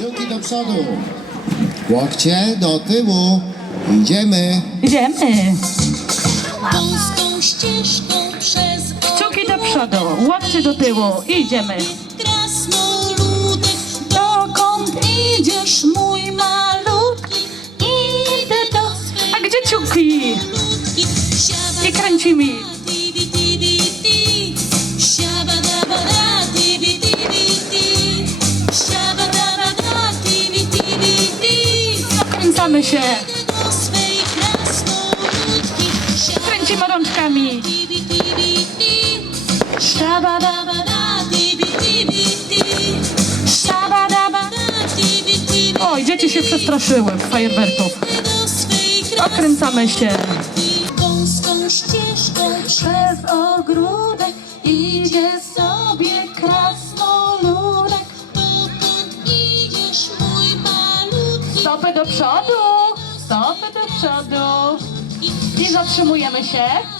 Kciuki do przodu. Łokcie do tyłu. Idziemy. Idziemy. Wąską ścieżką przez Kciuki do przodu, łokcie do tyłu. Idziemy. krasnoludek. Dokąd Idziesz mój malutki, idę do swej A gdzie ciuki? ludki. Siaba I kręcimy. tibi tibi Oj, dzieci się przestraszyły fajerwerków. Okręcamy się. Wąską ścieżką przez ogródek idzie sobie krasnoludek. Dokąd idziesz, mój malutki? Stopy do przodu. Stopy do przodu. I zatrzymujemy się.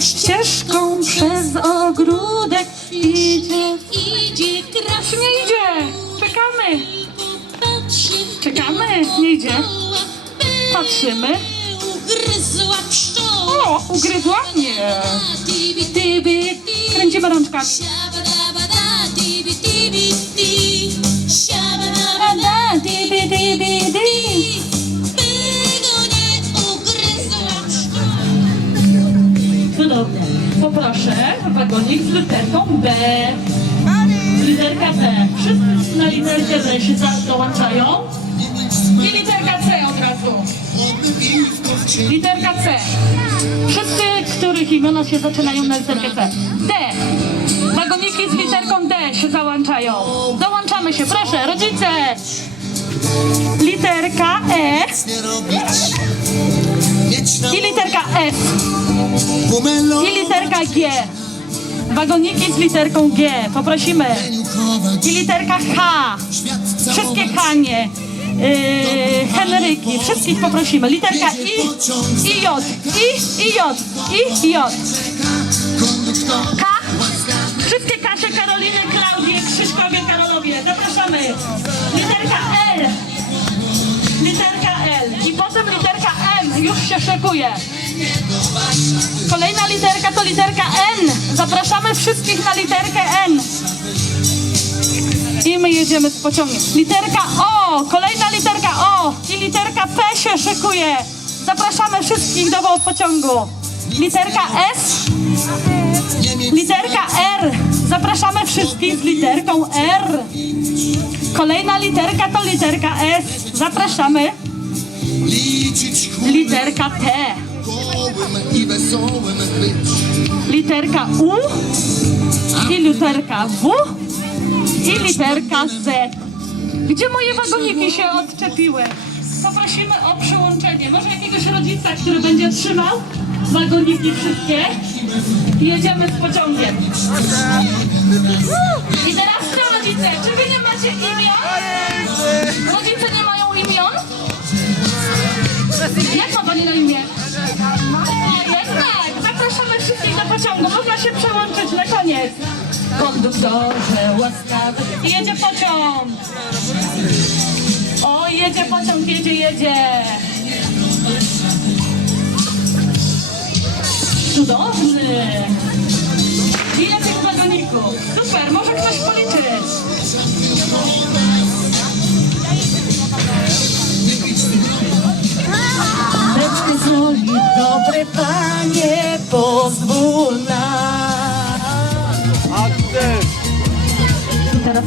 Ścieżką przez ogródek idzie. idzie kras. Nie idzie. Czekamy. Czekamy. Nie idzie. Patrzymy. ugryzła pszczoła. O, ugryzła? Nie. Kręcimy rączkami. Poproszę wagonik z literką B. Literka B. Wszyscy na literce B się za- dołączają. I literka C od razu. Literka C. Wszyscy, których imiona się zaczynają na literkę C. D. Wagoniki z literką D się załączają. Dołączamy się, proszę, rodzice. Literka E i literka F. I literka G. Wagoniki z literką G. Poprosimy. I literka H. Wszystkie. Hanie. Yy, Henryki. Wszystkich poprosimy. Literka I. I J. I. I J. I. J. K. Wszystkie Kasie, Karoliny, Klaudie, Krzyśkowie, Karolowie. Zapraszamy. Literka L. Literka L. I potem literka M. Już się szykuje. Kolejna literka to literka N. Zapraszamy wszystkich na literkę N. I my jedziemy z pociągiem. Literka O. Kolejna literka O. I literka P się szykuje. Zapraszamy wszystkich do pociągu. Literka S. Literka R. Zapraszamy wszystkich z literką R. Kolejna literka to literka S. Zapraszamy. Literka T. Literka U. I literka W. I literka Z. Gdzie moje wagoniki się odczepiły? Poprosimy o przyłączenie. Może jakiegoś rodzica, który będzie trzymał wagoniki wszystkie. I jedziemy z pociągiem. I teraz co rodzice? Czy wy nie macie imion? Rodzice nie mają imion? Jak ma pani na imię? Zapraszamy wszystkich do pociągu. Można się przełączyć na koniec. Konduktorze łaskawy. Jedzie pociąg. O, jedzie pociąg, jedzie, jedzie. Cudowny. Ile tych wagoników? Super, może ktoś policzyć.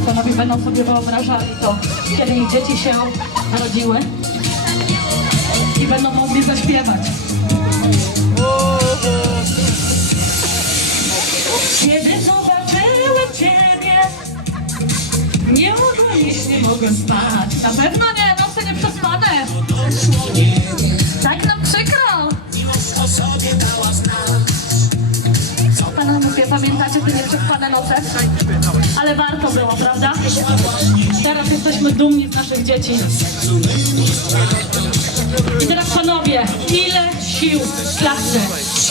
Panowie będą sobie wyobrażali to, kiedy ich dzieci się narodziły i będą mogli zaśpiewać. Kiedy zobaczyłem Ciebie, Nie mogę jeść, nie mogę spać. Na pewno nie, noce nie przespane. Tak nam przykro. Pana mówię, pamiętacie te nieprzespane noce? Ale warto było, prawda? Teraz jesteśmy dumni z naszych dzieci. I teraz panowie, ile sił klatce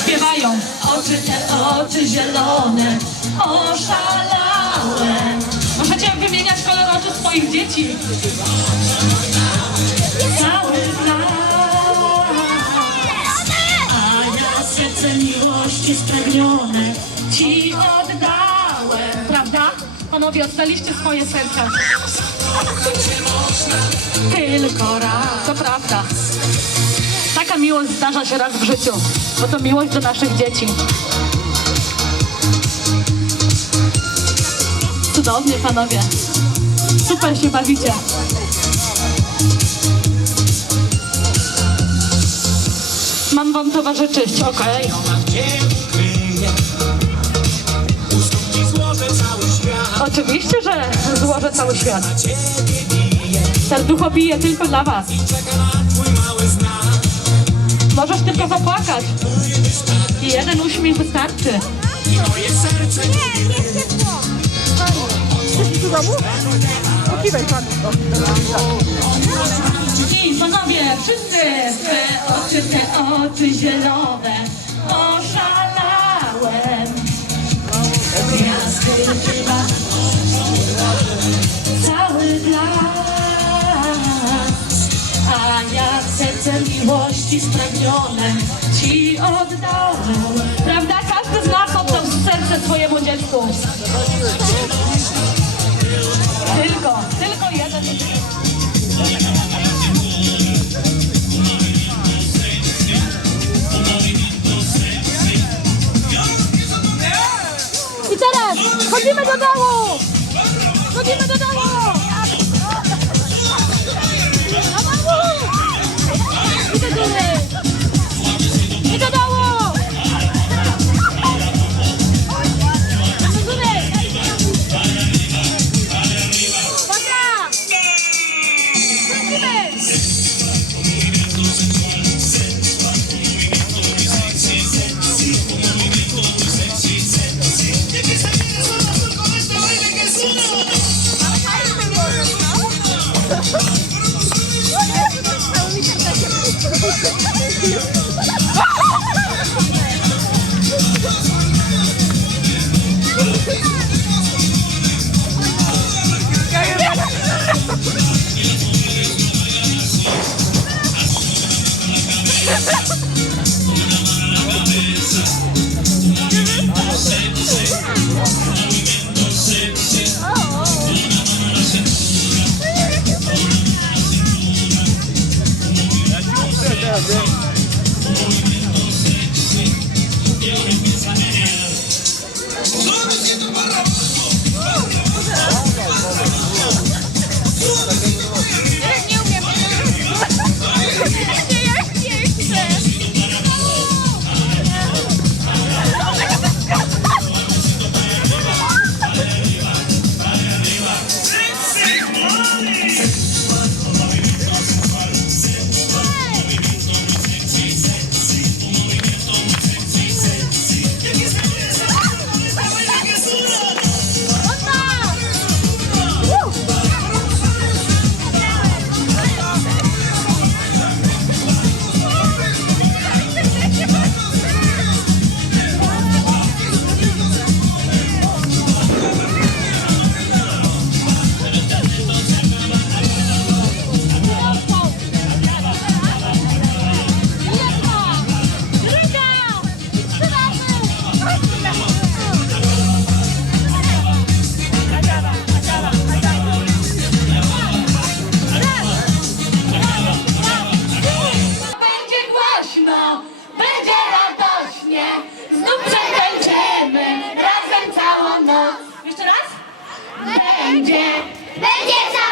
śpiewają. Oczy te oczy zielone, oszalałe. Możecie wymieniać kolor oczu swoich dzieci. Cały las. A ja serce miłości spragnione ci oddałem. Prawda? Panowie, oddaliście swoje serca. Tylko raz, to prawda. Taka miłość zdarza się raz w życiu, bo to miłość do naszych dzieci. Cudownie, panowie. Super się bawicie. Mam wam towarzyszyć, okej. Oczywiście, cały świat. Serducho bije tylko dla was. Możesz tylko zapłakać. I jeden uśmiech wystarczy. Chcesz do domu? Pokiwaj pan. I panowie, wszyscy te oczy, te oczy zielone, oszalałem. Gwiazdy chyba cały las, a ja serce miłości spragnione ci oddałem. Prawda? Każdy z nas oddał serce swojemu dziecku. Tylko, tylko jeden. I teraz chodzimy do domu! Będzie, Będzie